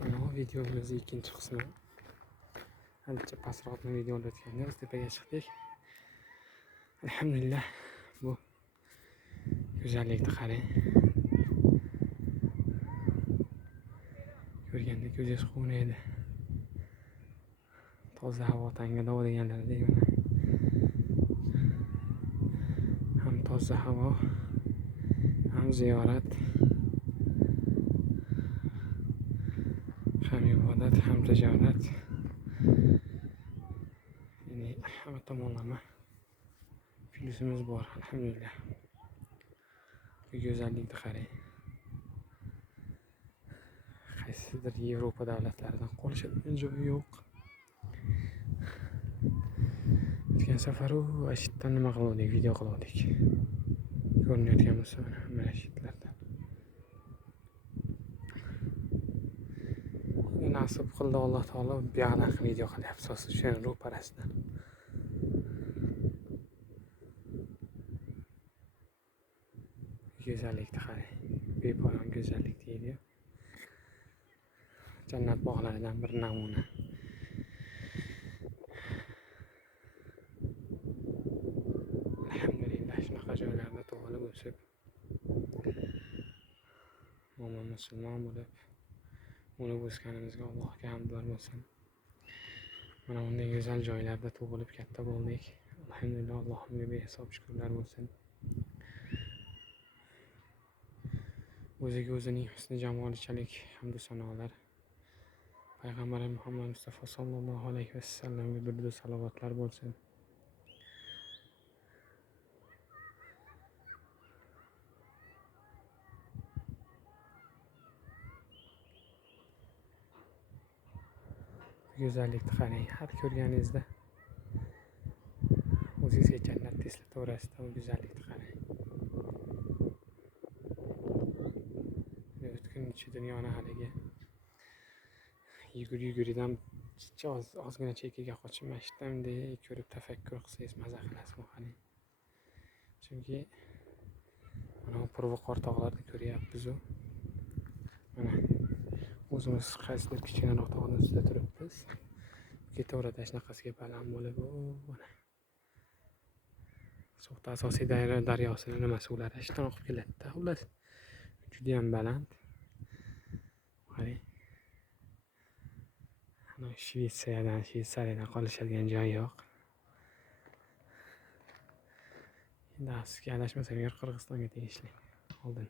Mana bu videomizning ikkinchi qismi. Ancha pastroqni video olayotganda biz tepaga chiqdik. Alhamdulillah, bu go'zallikni qarang. Ko'rganda ko'zingiz quvnaydi. Toza havo tangida deganlaridek mana. Ham toza havo, ham ziyorat, ham ibodat, ham tijorat. Ya'ni hamma tomonlama plyusimiz bor, alhamdulillah. Bu go'zallikni qarang. Qaysidir Yevropa davlatlaridan qolishadigan joyi yo'q. O'tgan safar Ashitdan nima qildik, video qildik. Ko'rinayotgan bo'lsa, mana Ashitlardan. Nasib qildi Alloh taolo bu yoqdan video qilyapti, o'sha ro'parasidan. Go'zallikni qarang. Bepoyon go'zallik deydi. Jannat bog'laridan bir namuna. Alhamdulillah, shunaqa joylarda tug'ilib o'sib, mo'min musulmon bo'lib, o'lib o'sganimizga Allohga hamdlar bo'lsin. Mana bunday go'zal joylarda tug'ilib katta bo'ldik. Alhamdulillah, Allohimga behisob shukrlar bo'lsin. O'ziga o'zining husni jamolichalik hamdu sanolar. Payg'ambarimiz Muhammad Mustafa sallallohu alayhi vasallamga durud va salovatlar bo'lsin. Go'zallikni qarang, har ko'rganingizda o'zingizga jannatni eslataverasiz. Bu go'zallikni qarang. O'tgan dunyoni haligi yuguridan ozgina chekkaga qochib masjidimdek ko'rib tafakkur qilsangiz maza qilasiz. Qarang. Chunki mana bu purvaqor tog'larni ko'ryapmiz. Mana o'zimiz qaysidir kichkinaroq tog'ning ustida turibmiz. Ketaveradi shunaqasiga baland bo'lib, mana. So'xda asosiy daryosining nima suvlari ashdan oqib keladi-da. Xullas, juda ham baland. Qarang. Ana Shveysariyadan qolishadigan joy yo'q. Endi afsuski adashmasam yer Qirg'izistonga tegishli. Oldin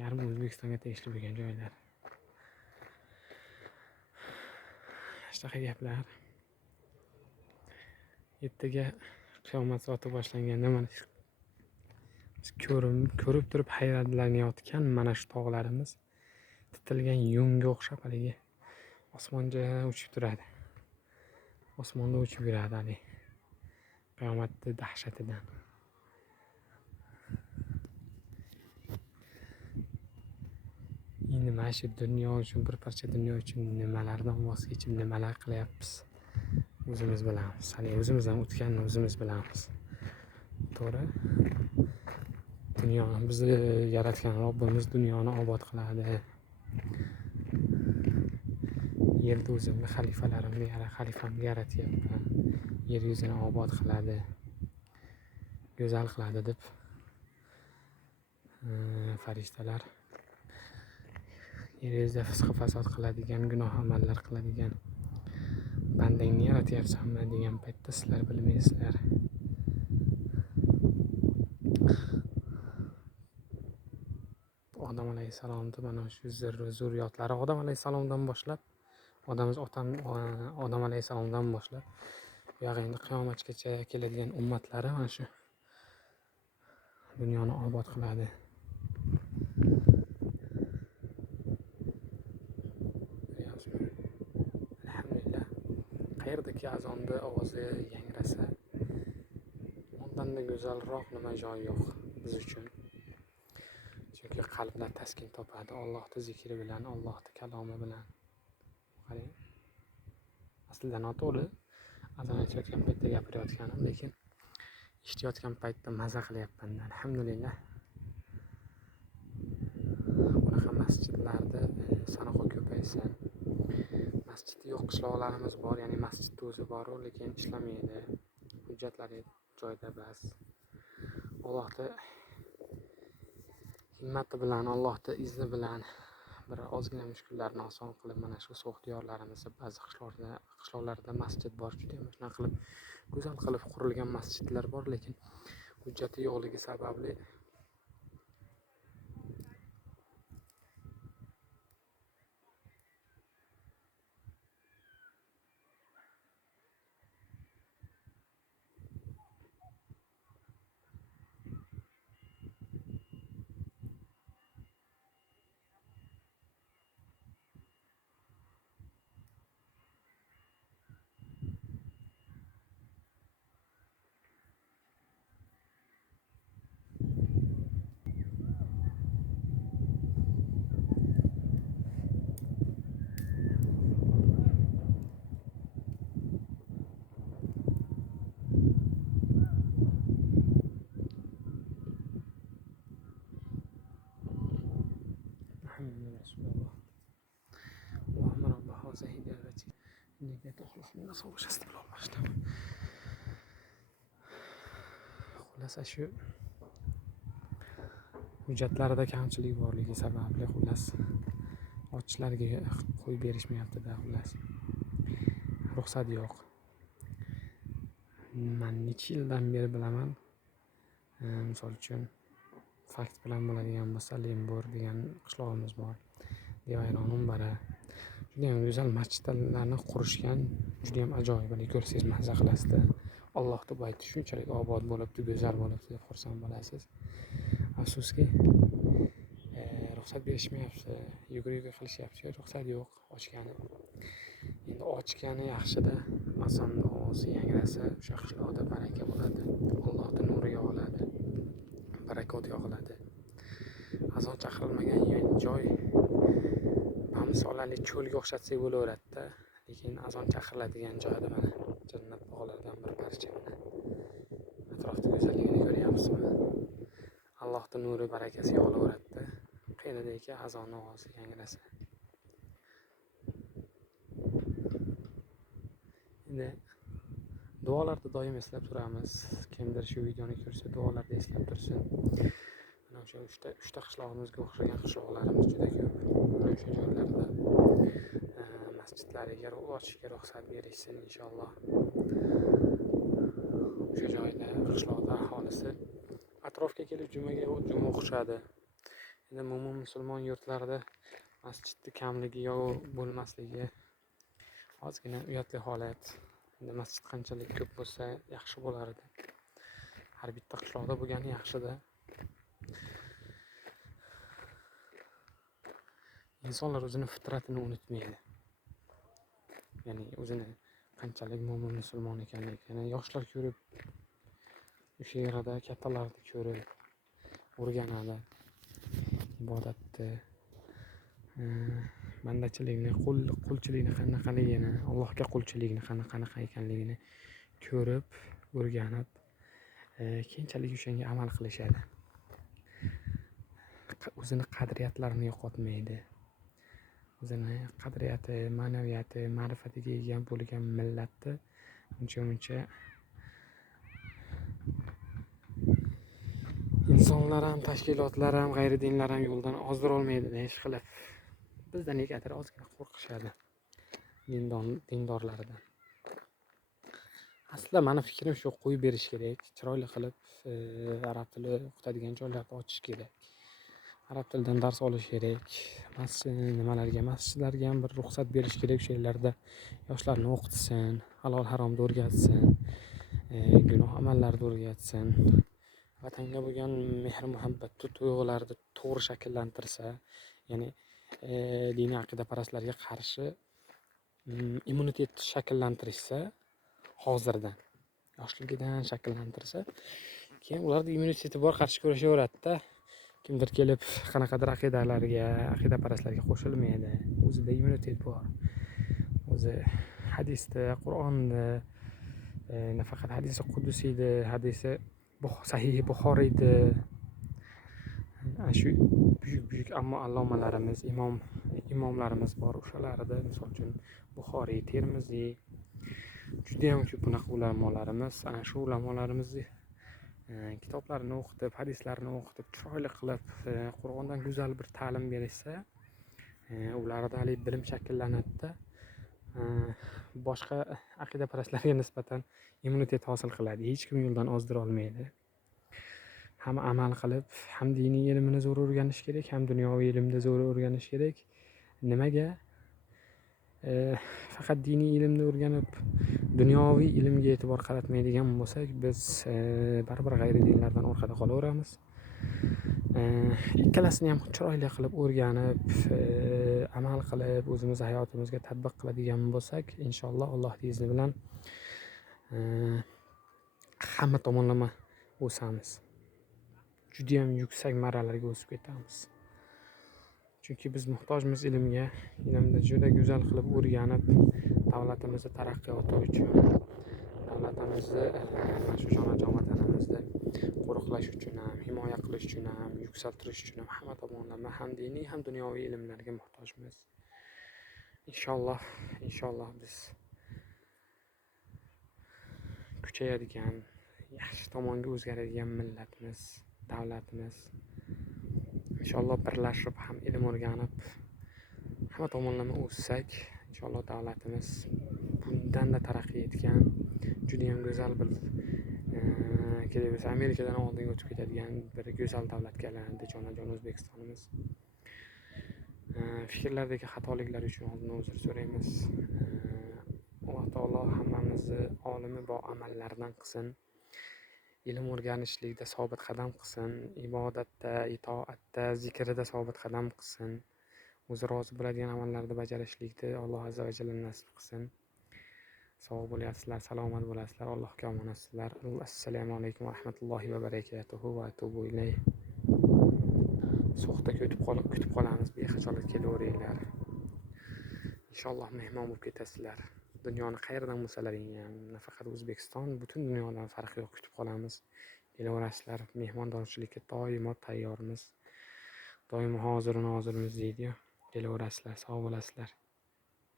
yarmi O'zbekistonga tegishli bo'lgan joylar. Shunaqa gaplar. 7ga qiyomat soati boshlanganda mana shu biz ko'rib turib hayratlanayotgan mana shu tog'larimiz titilgan yungga o'xshab haligi osmonda uchib turadi. Osmonda uchib yuradi haligi qiyomatning dahshatidan. Endi mana shu dunyo uchun, bir parcha dunyo uchun nimalardan voz kechib nimalar qilyapmiz o'zimiz bilamiz. Hali o'zimizdan o'tganini o'zimiz bilamiz. To'g'ri? Dunyoni bizni yaratgan Robbimiz dunyoni obod qiladi. Yerda o'zimni xalifamni yaratyapman. Yer yuzini obod qiladi, go'zal qiladi deb farishtalar yer yuzida fisq fasod qiladigan, gunoh amallar qiladigan bandangni yaratyapsanmi degan paytda sizlar bilmaysizlar. Odam alayhissalomni mana shu zurriyotlari Odam alayhissalomdan boshlab Odam alayhissalomdan boshlab buyog'i endi qiyomatgacha keladigan ummatlari mana shu dunyoni obod qiladi. Alhamdulillah. Qayerdaki azonda ovozi yangrasa, undan-da go'zalroq nima joy yo'q biz uchun. Chunki qalblar taskin topadi Allohning zikri bilan, Allohning kalomi bilan. Qarang. Aslida noto'g'ri azon aytayotgan paytda gapirayotganim, lekin eshitayotgan paytda maza qilyapman. Alhamdulillah. Bunaqa masjidlarda sanoqi ko'paysin. Masjid yo'q qishloqlarimiz bor, ya'ni masjidning o'zi bor, lekin ishlamaydi. Hujjatlari joyida bas. Allohning himmati bilan, Allohning izni bilan bir ozgina mushkullarni oson qilib mana shu so'q diyorlarimizda ba'zi qishloqlarda masjid bor. Juda ham shunaqa qilib go'zal qilib qurilgan masjidlar bor, lekin hujjati yo'qligi sababli Allohumma robba hozihi da'vati innaka tuhlihun sovg'ashasti bilan boshlab. Xullas shu hujjatlarida kamchilik borligi sababli xullas ochishlarga qo'yib berishmayapti-da xullas. Ruxsat yo'q. Men necha yildan beri bilaman. Misol uchun fakt bilan bo'ladigan bo'lsa, Lembor degan qishlog'imiz bor. Devayron Umbara. Juda ham go'zal masjidlarni qurishgan, juda ham ajoyib. Ko'rsangiz maza qilasizda. Allohning bayti shunchalik obod bo'libdi, go'zal bo'libdi deb xursand bo'lasiz. Afsuski, ruxsat berishmayapti. Yugur qilishyapti, ruxsat yo'q ochgani. Endi ochgani yaxshida, azonni ovozi yangrasa, o'sha qishloqda baraka bo'ladi. Allohning nuri yog'iladi. Barakot yog'iladi. Azon chaqirilmagan joy bamisolali cho'lga o'xshatsak bo'laveradi-da, lekin azon chaqiriladigan joyda mana jannat bog'laridan bir parcha mana atrofda go'zalligini ko'ryapsizmi? Allohning nuri barakasi yog'ilaveradi-da. Qayerdaki azon ovozi yangrasa. Endi duolarda doim eslab turamiz. Kimdir shu videoni ko'rsa duolarda eslab tursin. Mana o'sha uchta qishlog'imizga o'xshagan qishloqlarimiz juda ko'p. Mana o'sha joylarda masjidlariga ochishga ruxsat berishsin inshaalloh. O'sha joyda qishloqda aholisi atrofga kelib juma o'qishadi. Endi umuman musulmon yurtlarida masjidni kamligi yo bo'lmasligi ozgina uyatli holat. Endi masjid qanchalik ko'p bo'lsa yaxshi bo'lardi. Har bitta qishloqda bo'lgani yaxshida. Insonlar o'zini fitratini unutmaydi. Ya'ni o'zini qanchalik mo'min musulmon ekanligini yoshlar ko'rib, o'sha yerda kattalarni ko'rib o'rganadi. Ibodatni, bandachilikni, qulchilikni qanaqaligini, Allohga qulchilikni qanaqa ekanligini ko'rib, o'rganib, keyinchalik o'shanga amal qilishadi. O'zini qadriyatlarini yo'qotmaydi. O'zini qadriyati, ma'naviyati, ma'rifatiga ega bo'lgan millatni uncha insonlar ham, tashkilotlar ham, g'ayri dinlar ham yo'ldan ozdira olmaydi, ish qilib. Bizda negadir ozgina qo'rqishadi dindorlaridan. Aslida meni fikrim shu, qo'yib berish kerak, chiroyli qilib arab tili o'qitadigan joylarni ochish kerak. Arab tilidan dars olish kerak. Masjidlarga ham bir ruxsat berish kerak, o'sha yerlarda yoshlarni o'qitsin, halol haromni o'rgatsin, gunoh amallarni o'rgatsin. Vatanga bo'lgan mehr muhabbat tuyg'ularni to'g'ri shakllantirsa, ya'ni diniy aqidaparastlarga qarshi immunitetni shakllantirishsa, hozirdan yoshligidan shakllantirsa, keyin ularda immuniteti bor, qarshi kurashaveradi-da. Kimdir kelib qanaqadir aqidaparastlarga qo'shilmaydi. O'zida immunitet bor. O'zi hadisda, Qur'onda, nafaqat hadisi qudusiyda, hadisi sahih Buxoriyda, shu buyuk ammo allomalarimiz, imomlarimiz bor. O'shalarda, misol uchun Buxoriy, Termiziy, juda ham ko'p bunaqa ulamolarimiz, ana shu ulamolarimizni kitoblarini o'qitib, hadislarini o'qitib, chiroyli qilib, Qur'ondan go'zal bir ta'lim berishsa, ularda hali bilim shakllanadi-da, boshqa aqidaparastlarga nisbatan immunitet hosil qiladi. Hech kim yo'ldan ozdira olmaydi. Ham amal qilib, ham diniy ilmini zo'r o'rganish kerak, ham dunyoviy ilmni zo'r o'rganish kerak. Nimaga? Faqat diniy ilmni o'rganib, dunyoviy ilmga e'tibor qaratmaydigan bo'lsak, biz baribir g'ayri dinlardan orqada qolaveramiz. Ikkalasini ham chiroyli qilib o'rganib, amal qilib, o'zimiz hayotimizga tatbiq qiladigan bo'lsak, inshaalloh Allohning izni bilan hamma tomonlama o'samiz. Juda ham yuksak marralarga o'sib ketamiz. Chunki biz muhtojmiz ilmga. Ilmni juda go'zal qilib o'rganib, davlatimizni taraqqiyoti uchun, davlatimizni, shu jonajon vatanimizni qo'riqlash uchun ham, himoya qilish uchun ham, yuksaltirish uchun ham hamma tomonlama, ham diniy, ham dunyoviy ilmlarga muhtojmiz. Inshaalloh biz kuchayadigan, yaxshi tomonga o'zgaradigan millatimiz, davlatimiz. Inshaalloh birlashib ham ilm o'rganib, hamma tomonlama o'ssak, inshaalloh davlatimiz bundan-da taraqqiy etgan, juda ham go'zal bir kelaversa Amerikadan oldinga o'tib ketadigan bir go'zal davlatga aylanadi jonajon O'zbekistonimiz. Fikrlardagi xatoliklar uchun oldin uzr so'raymiz. Alloh taolo hammamizni olimi bo amallardan qilsin. Ilm o'rganishlikda sobit qadam qilsin, ibodatda, itoatda, zikrida sobit qadam qilsin. O'zi rozi bo'ladigan amallarni bajarishlikni Alloh azza va jalla nasib qilsin. Sog' bo'lasizlar, salomat bo'lasizlar, Allohga omonatsizlar. Assalomu alaykum va rahmatullohi va barakatuhu va atubu ilayh. So'xda kutib qolamiz, bexacholat kelaveringlar. Inshaalloh mehmon bo'lib ketasizlar. Dunyoni qayerdan bo'lsalaring ham, nafaqat O'zbekiston, butun dunyodan farqi yo'q, kutib qolamiz. Kelaverasizlar. Mehmondorchilikka doimo tayyormiz. Doimo hozirimiz deydi-yu. Kelaverasizlar, sog' bo'lasizlar.